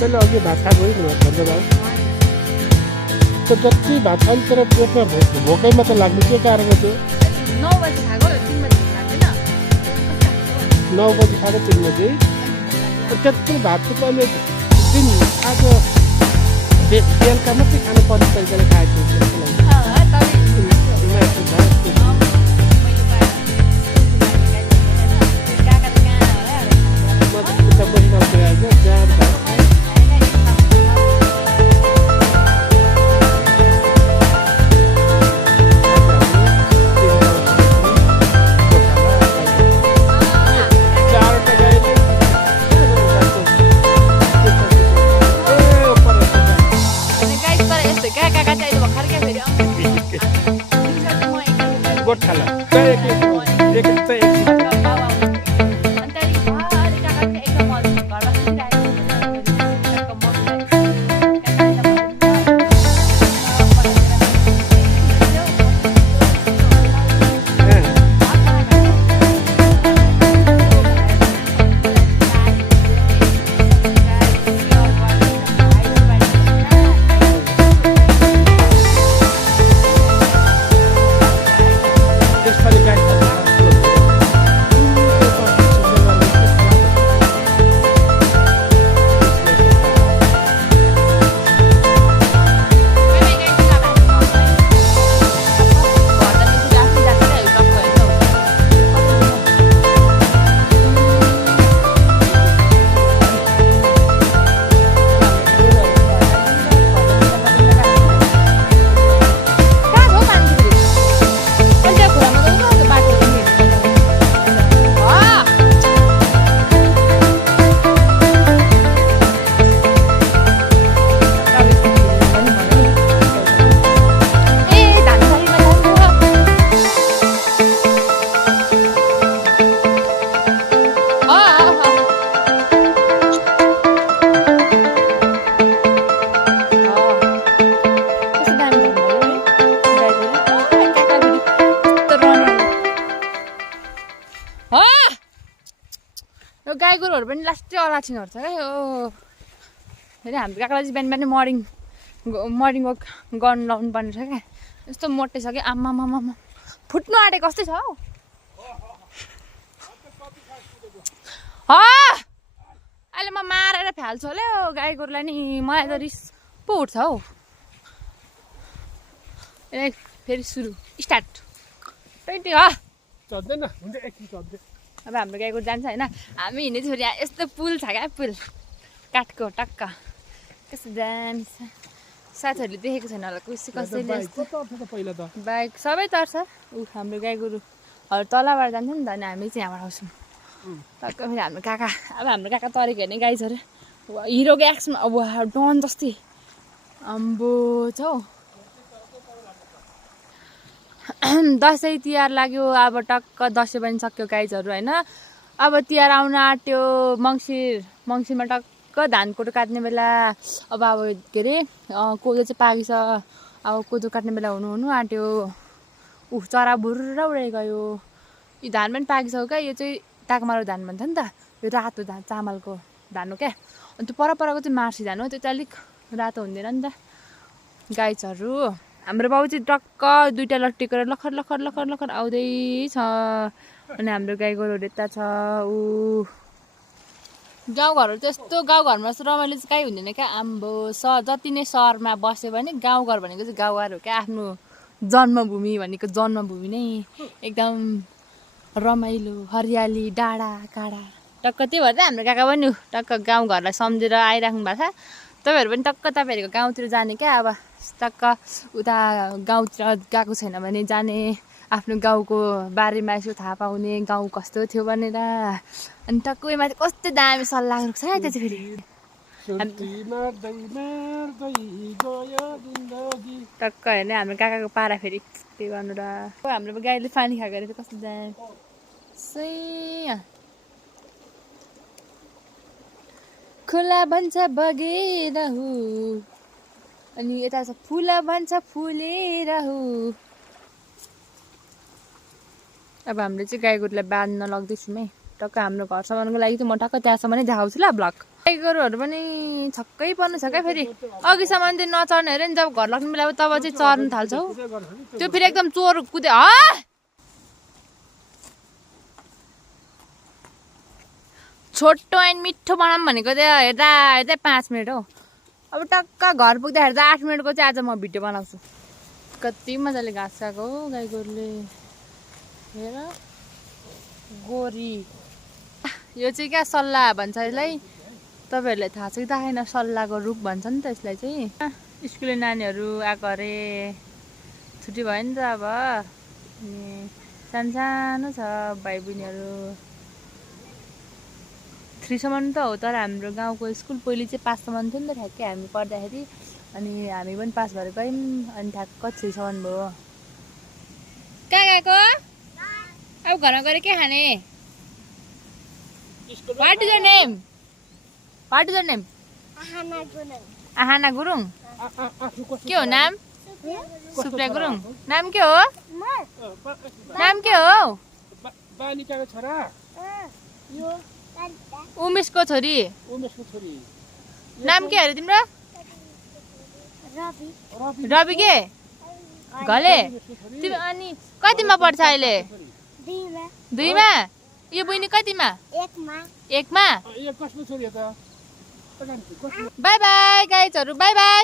तैँले अघि भात खाएको होइन भन्दै भाइ त्यो जति भात खायो तर पेटमा भोकै मात्रै लाग्ने के कारण थियो 9 बजे खाएको 3 बजे लाग्दैन 9 बजी खाएको 3 बजी त्यत्रो भात त अहिले दिन आज बेलुका मात्रै खानु पर्ने तरिकाले खाएको थियो जस्तो लाग्छ गोठाला गाई गोरुहरू पनि लास्टै अलाछिनहरू छ क्या यो फेरि हाम्रो काकालाई चाहिँ बिहान बिहानै मर्निङ वक गर्नु लाउनु पर्ने छ क्या यस्तो मोटे छ कि आम्मामामा फुट्नु आँटेको कस्तै छ हौ अहिले म मारेर फ्याल्छु होला हौ गाई गोरुलाई नि मलाई त रिस पो उठ्छ हौ फेरि सुरु स्टार्ट 20 चढ्दैन हुन्छ एकछिन चढ्दै अब हाम्रो गाई गोरु जान्छ होइन हामी हिँड्ने छोरी यस्तो पुल छ क्या पुल काठको टक्क कस्तो दामी छ साथीहरूले देखेको छैन होला कसैले बाइक सबै तर्छ हाम्रो गाई गोरुहरू तलबाट जान्छ नि त अनि हामी चाहिँ यहाँबाट आउँछौँ टक्क फेरि हाम्रो काका अब हाम्रो काका तरेको हेर्ने गाई छ अरे हिरोको एक्समा अब डन जस्तै अम्बो छ हौ दसैँ तिहार लाग्यो अब टक्क दसैँ पनि सक्यो गाइजहरू होइन अब तिहार आउन आँट्यो मङ्सिरमा टक्क धान कोदो काट्ने बेला अब के अरे कोदो चाहिँ पाकिछ अब कोदो काट्ने बेला हुनु आँट्यो चरा भुर्र उडाइ गयो यो धान पनि पाकिसक्यो क्या यो चाहिँ टाकमारो धान भन्छ नि त यो रातो धान चामलको धान हो क्या अनि त्यो परपरको चाहिँ मार्सी धान हो त्यो चाहिँ अलिक रातो हुँदैन नि त गाइजहरू हाम्रो बाउ चाहिँ टक्क दुईटा लट्टिएर लखर लखर लखर लखर आउँदैछ अनि हाम्रो गाई गोरुहरू यता छ गाउँघरहरू त यस्तो गाउँघरमा यस्तो रमाइलो चाहिँ काहीँ हुँदैन क्या आम्बो जति नै सहरमा बस्यो भने गाउँघर भनेको चाहिँ गाउँघर हो क्या आफ्नो जन्मभूमि भनेको जन्मभूमि नै एकदम रमाइलो हरियाली डाँडा काँडा टक्क त्यही भएर चाहिँ हाम्रो काका पनि टक्क गाउँघरलाई सम्झेर आइराख्नु भएको छ तपाईँहरू पनि टक्क तपाईँहरूको गाउँतिर जाने क्या अब टक्क उता गाउँतिर गएको छैन भने जाने आफ्नो गाउँको बारेमा यसो थाहा पाउने गाउँ कस्तो थियो भनेर अनि टक्क उयोमा चाहिँ कस्तो दामी सल्लाह छ क्या त्यो चाहिँ फेरि टक्क होइन हाम्रो काकाको पारा फेरि के गर्नु र हाम्रो गाईले पानी खाएको अरे कस्तो दामी खुला भन्छ बगिरहु अनि यता छ फुला भन्छ फुलिरहु अब हामीले चाहिँ गाई गोरुलाई बाँध्न लग्दैछौँ है टक्क हाम्रो घरसम्मको लागि चाहिँ म टक्क त्यहाँसम्म नै देखाउँछु ल ब्लग गाई गोरुहरू पनि छक्कै पर्नु छ क्या फेरि अघिसम्म चाहिँ नचर्ने अरे नि जब घर लाग्ने बेला तब चाहिँ चर्नु थाल्छौ त्यो फेरि एकदम चोर कुदे छोटो एन्ड मिठो बनाऊँ भनेको चाहिँ हेर्दा हेर्दै 5 मिनट हौ अब टक्क घर पुग्दाखेरि त 8 मिनटको चाहिँ आज म भिडियो बनाउँछु कति मजाले घाँस खाएको हो गाई गोरुले हेर गोरी यो चाहिँ क्या सल्लाह भन्छ यसलाई तपाईँहरूलाई थाहा छ कि थाहा छैन सल्लाहको रुख भन्छ नि त यसलाई चाहिँ स्कुले नानीहरू आएको अरे छुट्टी भयो नि त अब सानो सानो छ भाइ बहिनीहरू 3 सम्म त हो तर हाम्रो गाउँको स्कुल पहिले चाहिँ 5 सम्म थियो नि त ठ्याक्कै हामी पढ्दाखेरि अनि हामी पनि पास भएर गयौँ अनि ठ्याक्क 6 सम्म भयो कहाँ गएको अब घरमा गएर के खाने What is your name? What is your name? Ahana Gurung. के हो नाम सुप्रिया गुरुङ नाम के हो नाम के हो बालिकाको छोरा उमेशको छोरी नाम के अरे तिम्रो रवि के घले तिमी अनि कतिमा पढ्छ अहिले 2मा यो बहिनी कतिमा 1मा बाई बाई गाइजहरु बाई बाई